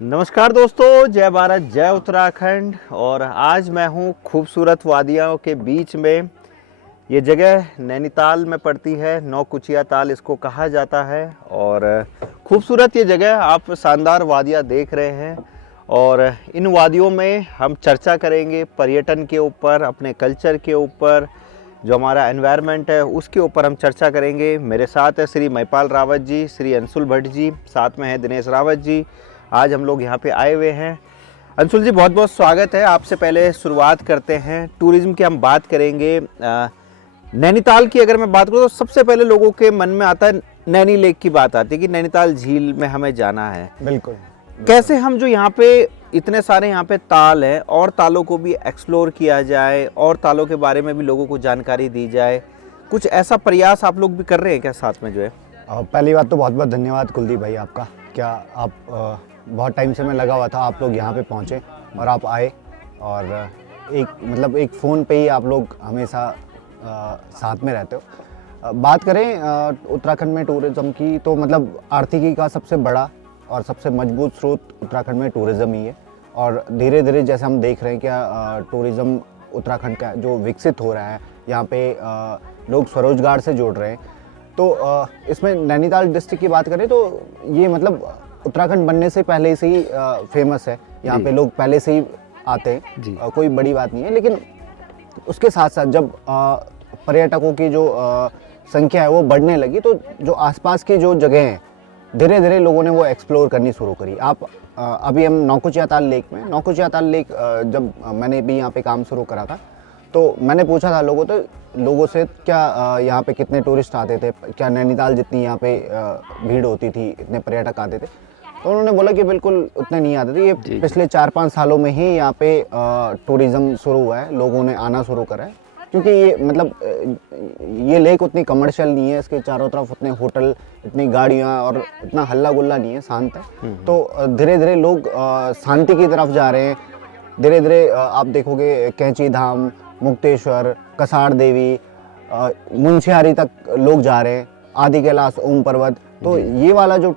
नमस्कार दोस्तों, जय भारत जय उत्तराखंड। और आज मैं हूँ खूबसूरत वादियों के बीच में। ये जगह नैनीताल में पड़ती है, नौकुचिया ताल इसको कहा जाता है। और खूबसूरत ये जगह, आप शानदार वादियाँ देख रहे हैं। और इन वादियों में हम चर्चा करेंगे पर्यटन के ऊपर, अपने कल्चर के ऊपर, जो हमारा एनवायरनमेंट है उसके ऊपर हम चर्चा करेंगे। मेरे साथ है श्री महिपाल रावत जी, श्री अंशुल भट्ट जी, साथ में है दिनेश रावत जी। आज हम लोग यहाँ पे आए हुए हैं। अंशुल जी, बहुत बहुत स्वागत है। आपसे पहले शुरुआत करते हैं, टूरिज्म की हम बात करेंगे। नैनीताल की अगर मैं बात करूँ तो सबसे पहले लोगों के मन में आता है, नैनी लेक की बात आती है कि नैनीताल झील में हमें जाना है। बिल्कुल। कैसे हम जो यहाँ पे इतने सारे यहाँ पे ताल हैं और तालों को भी एक्सप्लोर किया जाए और तालों के बारे में भी लोगों को जानकारी दी जाए, कुछ ऐसा प्रयास आप लोग भी कर रहे हैं क्या साथ में जो है? पहली बात तो बहुत बहुत धन्यवाद कुलदीप भाई आपका। क्या आप बहुत टाइम से मैं लगा हुआ था, आप लोग यहाँ पे पहुँचे और आप आए। और एक फ़ोन पे ही आप लोग हमेशा साथ में रहते हो। बात करें उत्तराखंड में टूरिज़्म की, तो मतलब आर्थिकी का सबसे बड़ा और सबसे मजबूत स्रोत उत्तराखंड में टूरिज़्म ही है। और धीरे धीरे जैसे हम देख रहे हैं कि टूरिज़्म उत्तराखंड का जो विकसित हो रहा है, यहाँ पे लोग स्वरोजगार से जुड़ रहे हैं। तो इसमें नैनीताल डिस्ट्रिक्ट की बात करें तो ये मतलब उत्तराखंड बनने से पहले से ही फेमस है। यहाँ पे लोग पहले से ही आते हैं, कोई बड़ी बात नहीं है। लेकिन उसके साथ साथ जब पर्यटकों की जो संख्या है वो बढ़ने लगी, तो जो आसपास की जो जगह हैं धीरे धीरे लोगों ने वो एक्सप्लोर करनी शुरू करी। आप अभी हम नौकुचिया ताल लेक में, नौकुचिया ताल लेक जब मैंने भी यहाँ पे काम शुरू करा था तो मैंने पूछा था लोगों से क्या यहाँ पे कितने टूरिस्ट आते थे, क्या नैनीताल जितनी यहाँ पे भीड़ होती थी, इतने पर्यटक आते थे? तो उन्होंने बोला कि बिल्कुल उतने नहीं आते थे। ये पिछले 4-5 सालों में ही यहाँ पे टूरिज़्म शुरू हुआ है, लोगों ने आना शुरू करा है। क्योंकि ये मतलब ये लेक उतनी कमर्शियल नहीं है, इसके चारों तरफ उतने होटल, इतनी गाड़ियाँ और इतना हल्ला गुल्ला नहीं है, शांत है। तो धीरे धीरे लोग शांति की तरफ जा रहे हैं। धीरे धीरे आप देखोगे कैंची धाम, मुक्तेश्वर, कसार देवी, मुंशियारी तक लोग जा रहे हैं, आदि कैलाश, ओम पर्वत। तो ये वाला जो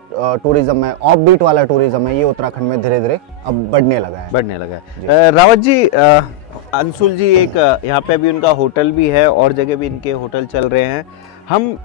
टूरिज्म है, ऑफ बीट वाला टूरिज्म है, ये उत्तराखंड में धीरे धीरे अब बढ़ने लगा है। रावत जी, अंशुल जी, एक यहाँ पे भी उनका होटल भी है और जगह भी इनके होटल चल रहे हैं। हम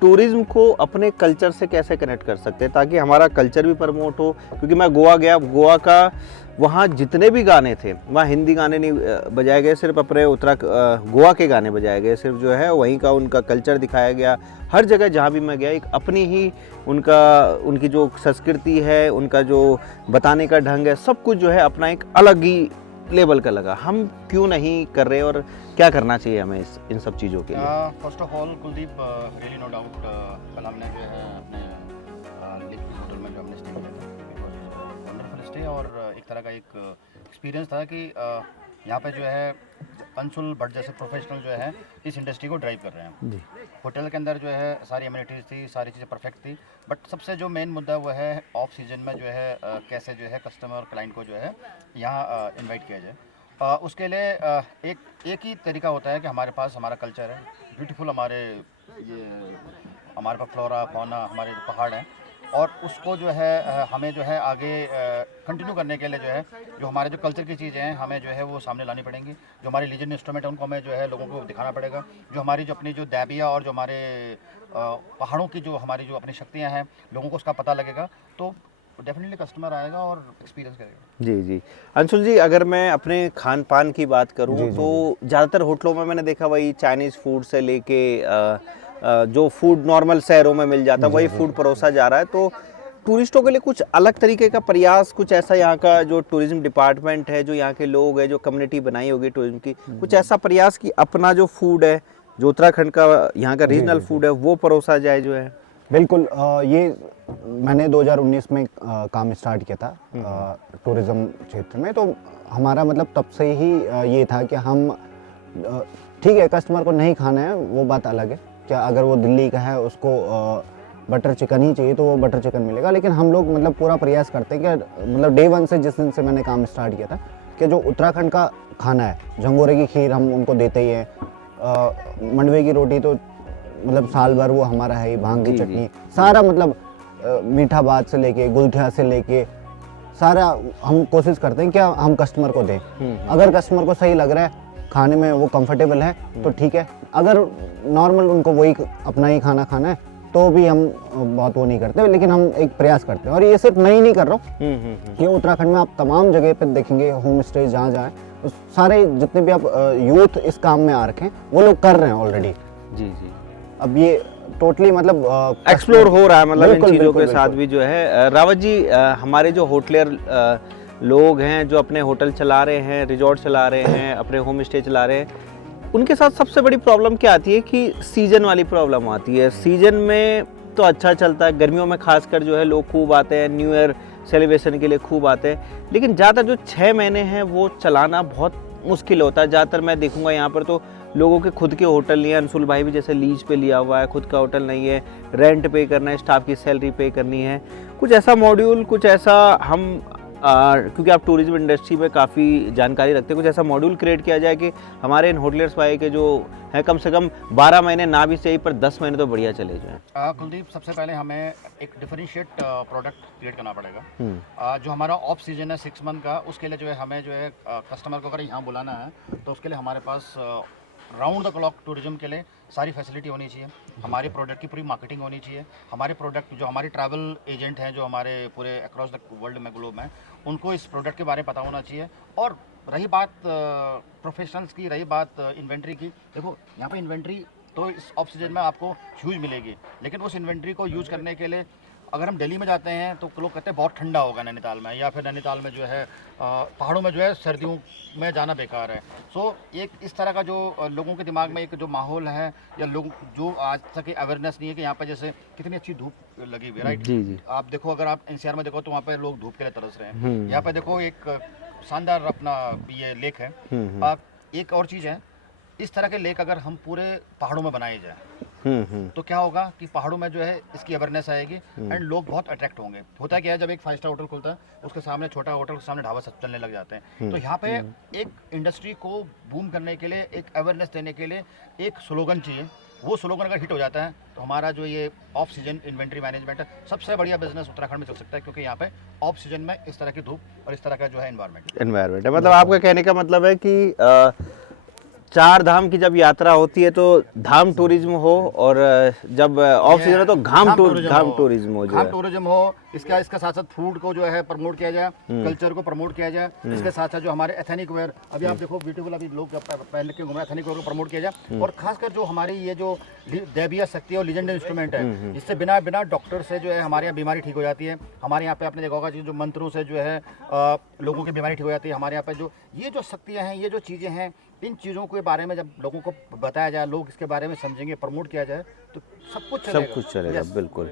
टूरिज्म को अपने कल्चर से कैसे कनेक्ट कर सकते हैं ताकि हमारा कल्चर भी प्रमोट हो? क्योंकि मैं गोवा गया, गोवा का वहाँ जितने भी गाने थे, वहाँ हिंदी गाने नहीं बजाए गए, सिर्फ अपने गोवा के गाने बजाए गए, सिर्फ जो है वहीं का उनका कल्चर दिखाया गया। हर जगह जहाँ भी मैं गया एक अपनी ही उनकी जो संस्कृति है, उनका जो बताने का ढंग है, सब कुछ जो है अपना एक अलग ही लेवल का लगा। हम क्यों नहीं कर रहे और क्या करना चाहिए हमें इन सब चीज़ों के लिए? First of all Kuldeep, really no doubt, कल हमने जो है अपने लेक होटल में जो हमने स्टे किया था, वंडरफुल स्टे। और एक तरह का एक एक्सपीरियंस था कि यहाँ पे जो है अंशुल भट्ट जैसे प्रोफेशनल जो है इस इंडस्ट्री को ड्राइव कर रहे हैं जी। होटल के अंदर जो है सारी अम्यूनिटीज़ थी, सारी चीज़ें परफेक्ट थी। बट सबसे जो मेन मुद्दा वो है ऑफ सीजन में जो है कैसे जो है कस्टमर और क्लाइंट को जो है यहाँ इनवाइट किया जाए। उसके लिए एक ही तरीका होता है कि हमारे पास हमारा कल्चर है, ब्यूटीफुल हमारे पास फ्लोरा फौना, हमारे पहाड़ हैं, और उसको जो है हमें जो है आगे कंटिन्यू करने के लिए जो है जो हमारे जो कल्चर की चीज़ें हैं हमें जो है वो सामने लानी पड़ेंगी। जो हमारी लीजेंड इंस्ट्रूमेंट है उनको हमें जो है लोगों को दिखाना पड़ेगा। जो हमारी जो अपनी जो दैबिया और जो हमारे पहाड़ों की जो हमारी जो अपनी शक्तियाँ हैं, लोगों को उसका पता लगेगा तो डेफिनेटली कस्टमर आएगा और एक्सपीरियंस करेगा। जी जी। अंशुल जी, अगर मैं अपने खान पान की बात करूं तो ज़्यादातर होटलों में मैंने देखा वही चाइनीज़ फूड से लेके जो फूड नॉर्मल शहरों में मिल जाता है वही फूड परोसा जा रहा है। तो टूरिस्टों के लिए कुछ अलग तरीके का प्रयास, कुछ ऐसा यहाँ का जो टूरिज्म डिपार्टमेंट है, जो यहाँ के लोग हैं, जो कम्युनिटी बनाई होगी टूरिज्म की, कुछ ऐसा प्रयास कि अपना जो फूड है, जो उत्तराखंड का यहाँ का रीजनल फूड है, वो परोसा जाए जो है? बिल्कुल। ये मैंने 2019 में काम स्टार्ट किया था टूरिज़्म क्षेत्र में। तो हमारा मतलब तब से ही ये था कि हम ठीक है, कस्टमर को नहीं खाना है वो बात अलग है, क्या अगर वो दिल्ली का है उसको बटर चिकन ही चाहिए तो वो बटर चिकन मिलेगा। लेकिन हम लोग मतलब पूरा प्रयास करते हैं कि मतलब डे 1 से जिस दिन से मैंने काम स्टार्ट किया था कि जो उत्तराखंड का खाना है, झंगोरे की खीर हम उनको देते ही हैं, मंडवे की रोटी तो मतलब साल भर वो हमारा है ही, भांग की चटनी, सारा मतलब मीठा भात से लेके गुलथिया से लेके सारा हम कोशिश करते हैं कि हम कस्टमर को दें। अगर कस्टमर को सही लग रहा है, खाने में वो कंफर्टेबल है तो ठीक है। अगर नॉर्मल उनको वही अपना ही खाना खाना है तो भी हम बहुत वो नहीं करते, लेकिन हम एक प्रयास करते हैं। और ये सिर्फ मैं ही नहीं कर रहा हूँ, ये उत्तराखंड में आप तमाम जगह पे देखेंगे, होम स्टे जहाँ जहाँ है, सारे जितने भी आप यूथ इस काम में आ रखे हैं वो लोग कर रहे हैं ऑलरेडी। जी जी। अब ये टोटली मतलब एक्सप्लोर हो रहा है, मतलब इन बिल्कुल, चीज़ों के बिल्कुल, साथ बिल्कुल। भी जो है। रावत जी, हमारे जो होटलियर लोग हैं जो अपने होटल चला रहे हैं, रिजॉर्ट चला रहे हैं, अपने होम स्टे चला रहे हैं, उनके साथ सबसे बड़ी प्रॉब्लम क्या आती है कि सीजन वाली प्रॉब्लम आती है। सीजन में तो अच्छा चलता है, गर्मियों में खासकर जो है लोग खूब आते हैं, न्यू ईयर सेलिब्रेशन के लिए खूब आते हैं, लेकिन ज़्यादातर जो 6 महीने हैं वो चलाना बहुत मुश्किल होता है। ज़्यादातर मैं देखूंगा यहाँ पर तो लोगों के खुद के होटल नहीं है। अंशुल भाई भी जैसे लीज पे लिया हुआ है, खुद का होटल नहीं है, रेंट पे करना है, स्टाफ की सैलरी पे करनी है। कुछ ऐसा मॉड्यूल, कुछ ऐसा हम क्योंकि आप टूरिज्म इंडस्ट्री में काफ़ी जानकारी रखते हैं, कुछ ऐसा मॉड्यूल क्रिएट किया जाए कि हमारे इन होटलियर्स भाई के जो है कम से कम 12 महीने ना भी सही पर 10 महीने तो बढ़िया चले जाएं। कुलदीप, सबसे पहले हमें एक डिफरेंशिएट प्रोडक्ट क्रिएट करना पड़ेगा। जो हमारा ऑफ सीजन है 6 मंथ का, उसके लिए जो है हमें जो है कस्टमर को अगर यहाँ बुलाना है तो उसके लिए हमारे पास राउंड द क्लॉक टूरिज्म के लिए सारी फैसिलिटी होनी चाहिए। हमारे प्रोडक्ट की पूरी मार्केटिंग होनी चाहिए। हमारे प्रोडक्ट जो हमारे ट्रैवल एजेंट हैं जो हमारे पूरे अक्रॉस द वर्ल्ड में, ग्लोब में, उनको इस प्रोडक्ट के बारे में पता होना चाहिए। और रही बात प्रोफेशनल्स की, रही बात इन्वेंट्री की, देखो यहाँ पे इन्वेंट्री तो इस ऑफ सीजन में आपको ह्यूज मिलेगी, लेकिन उस इन्वेंट्री को यूज़ करने के लिए अगर हम दिल्ली में जाते हैं तो लोग कहते हैं बहुत ठंडा होगा नैनीताल में, या फिर नैनीताल में जो है पहाड़ों में जो है सर्दियों में जाना बेकार है। सो एक इस तरह का जो लोगों के दिमाग में एक जो माहौल है, या लोग जो आज तक अवेयरनेस नहीं है कि यहाँ पे जैसे कितनी अच्छी धूप लगी हुई है, राइट। जी जी। आप देखो, अगर आप एनसीआर में देखो तो वहाँ पे लोग धूप के लिए तरस रहे हैं। यहाँ पे देखो एक शानदार अपना ये लेक है। एक और चीज़ है, इस तरह के लेक अगर हम पूरे पहाड़ों में बनाए जाए तो क्या होगा कि पहाड़ों में जो है इसकी अवेयरनेस आएगी एंड लोग बहुत अट्रैक्ट होंगे। होता क्या है, जब एक 5 स्टार होटल खुलता है उसके सामने छोटा होटल, उसके सामने ढाबा सब चलने लग जाते हैं। तो यहाँ पे एक इंडस्ट्री को बूम करने के लिए, एक अवेयरनेस देने के लिए एक स्लोगन चाहिए। वो स्लोगन अगर हिट हो जाता है तो हमारा जो ये ऑफ सीजन इन्वेंट्री मैनेजमेंट है, सबसे बढ़िया बिजनेस उत्तराखंड में चल सकता है, क्योंकि यहाँ पे ऑफ सीजन में इस तरह की धूप और इस तरह का जो है एनवायरनमेंट है। मतलब आपका कहने का मतलब है कि 4 धाम की जब यात्रा होती है तो धाम टूरिज्म हो, और जब ऑफ सीजन हो तो घाम टूरिज्म हो। घाम टूरिज्म हो, इसके साथ साथ फूड को जो है प्रमोट किया जाए, कल्चर को प्रमोट किया जाए। इसके साथ साथ जो हमारे एथेनिक वेयर, अभी आप देखो ब्यूटीफुल, अभी लोग पहले के घूम रहे, एथेनिक वेयर को प्रमोट किया जाए। और खासकर जो हमारी ये जो दैवीय शक्ति और लीजेंडरी इंस्ट्रूमेंट है, इससे बिना डॉक्टर से जो है हमारे यहाँ बीमारी ठीक हो जाती है। हमारे यहाँ पे आपने देखा होगा जो मंत्रों से जो है लोगों की बीमारी ठीक हो जाती है। हमारे यहाँ पे जो ये जो शक्तियाँ हैं, ये जो चीज़ें हैं, इन चीज़ों के बारे में जब लोगों को बताया जाए, लोग इसके बारे में समझेंगे, प्रमोट किया जाए तो सब कुछ चलेगा। बिल्कुल।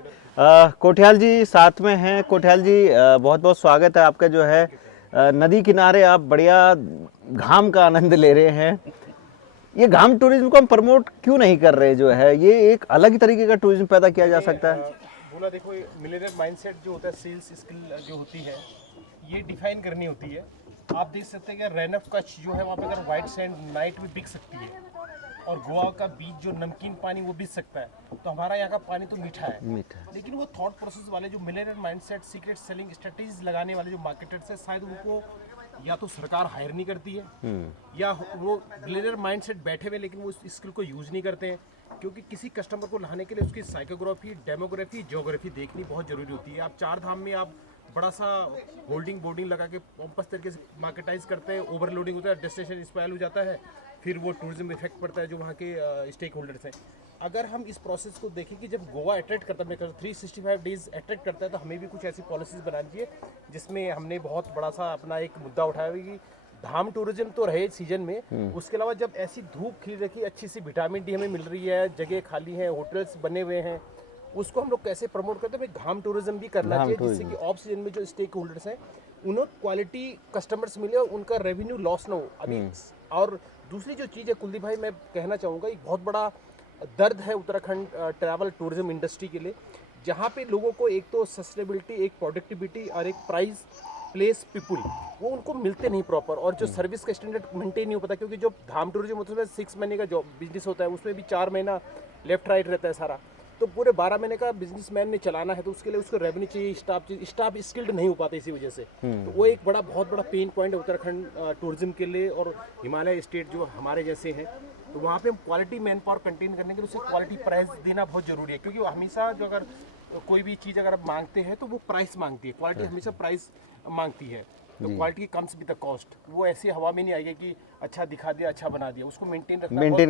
कोठियाल जी साथ में हैं। कोठियाल जी, बहुत बहुत स्वागत है आपका। जो है नदी किनारे आप बढ़िया घाम का आनंद ले रहे हैं। ये घाम टूरिज्म को हम प्रमोट क्यों नहीं कर रहे? जो है ये एक अलग ही तरीके का टूरिज्म पैदा किया जा सकता है। बोला, देखो मिलेनियर माइंडसेट जो होता है, सेल्स स्किल जो होती है, ये डिफाइन करनी होती है। आप देख सकते हैं कि रैन ऑफ कच्छ जो है वहाँ पे अगर वाइट सैंड नाइट में बिक सकती है, और गोवा का बीच जो नमकीन पानी वो बिक सकता है, तो हमारा यहाँ का पानी तो मीठा है। लेकिन वो थॉट प्रोसेस वाले जो Millionaire mindset, secret selling strategies लगाने वाले जो मार्केटर्स है, शायद उनको या तो सरकार हायर नहीं करती है, या वो मिलेनियर माइंडसेट बैठे हुए लेकिन वो इस स्किल को यूज नहीं करते हैं। क्योंकि किसी कस्टमर को लाने के लिए उसकी साइकोग्राफी, डेमोग्राफी, ज्योग्राफी देखनी बहुत जरूरी होती है। आप 4 धाम में आप बड़ा सा होल्डिंग बोर्डिंग लगा के पंपस तरीके से मार्केटाइज करते हैं, ओवरलोडिंग होता है, डेस्टिनेशन स्पॉइल हो जाता है, फिर वो टूरिज्म इफेक्ट पड़ता है जो वहाँ के स्टेक होल्डर्स हैं। अगर हम इस प्रोसेस को देखें कि जब गोवा अट्रैक्ट करता है, 365 डेज अट्रैक्ट करता है, तो हमें भी कुछ ऐसी पॉलिसीज बनानी चाहिए जिसमें हमने बहुत बड़ा सा अपना एक मुद्दा उठाया हुआ कि धाम टूरिज्म तो रहे सीजन में, उसके अलावा जब ऐसी धूप खिल रखी, अच्छी सी विटामिन डी हमें मिल रही है, जगह खाली है, होटल्स बने हुए हैं, उसको हम लोग कैसे प्रमोट करते हैं? घाम टूरिज्म भी करना चाहिए, जिससे कि ऑफ सीजन में जो स्टेक होल्डर्स हैं उन्हें क्वालिटी कस्टमर्स मिले और उनका रेवेन्यू लॉस ना हो अभी। और दूसरी जो चीज़ है कुलदीप भाई, मैं कहना चाहूँगा, एक बहुत बड़ा दर्द है उत्तराखंड ट्रैवल टूरिज्म इंडस्ट्री के लिए, जहाँ पे लोगों को एक तो सस्टेनेबिलिटी, एक प्रोडक्टिविटी और एक प्राइस, प्लेस, पीपुल, वो उनको मिलते नहीं प्रॉपर, और जो सर्विस का स्टैंडर्ड मेंटेन नहीं हो पाता। क्योंकि जो धाम टूरिज्म होता है 6 महीने का जो बिजनेस होता है, उसमें भी 4 महीना लेफ्ट राइट रहता है सारा। तो पूरे 12 महीने का बिजनेसमैन ने चलाना है तो उसके लिए उसको रेवेन्यू चाहिए, स्टाफ स्किल्ड नहीं हो पाते इसी वजह से। तो वो एक बहुत बड़ा पेन पॉइंट है उत्तराखंड टूरिज्म के लिए। और हिमालय स्टेट जो हमारे जैसे है तो वहाँ पे हम क्वालिटी मैन पावर कंटेन करने के लिए उसे क्वालिटी प्राइस देना बहुत जरूरी है, क्योंकि वो हमेशा जो अगर कोई भी चीज़ अगर आप मांगते हैं तो वो प्राइस मांगती है, क्वालिटी हमेशा प्राइस मांगती है। तो quality comes with the cost. वो ऐसी हवा में नहीं आएगी कि अच्छा दिखा दिया अच्छा बना दिया, उसको मेंटेन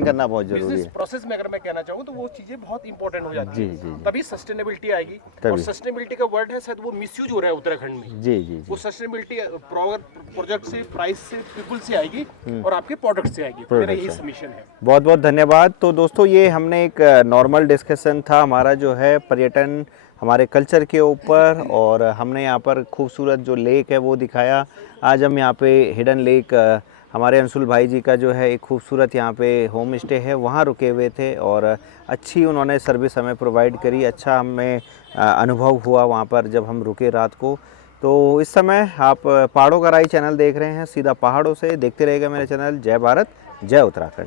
करना बहुत जरूरी बिजनेस है। प्रोसेस में अगर मैं कहना चाहूँ तो वो चीज़ें बहुत इंपॉर्टेंट हो जाती जी, है, जी, जी। तभी सस्टेनेबिलिटी आएगी। और तभी। सस्टेनेबिलिटी का वर्ड है शायद वो मिसयूज हो रहा है उत्तराखंड में। जी जी वो जी। सस्टेनेबिलिटी प्रोजेक्ट से, प्राइस से, पीपल से आएगी और आपके प्रोडक्ट से आएगी। तो मेरा यही सबमिशन है। बहुत बहुत धन्यवाद। तो दोस्तों ये हमने एक नॉर्मल डिस्कशन था हमारा जो है पर्यटन हमारे कल्चर के ऊपर, और हमने यहाँ पर खूबसूरत जो लेक है वो दिखाया। आज हम यहाँ पे हिडन लेक हमारे अंशुल भाई जी का जो है एक खूबसूरत यहाँ पे होम स्टे है वहाँ रुके हुए थे, और अच्छी उन्होंने सर्विस हमें प्रोवाइड करी। अच्छा हमें अनुभव हुआ वहाँ पर जब हम रुके रात को। तो इस समय आप पहाड़ों का राही चैनल देख रहे हैं, सीधा पहाड़ों से। देखते रहिएगा मेरे चैनल। जय भारत, जय उत्तराखंड।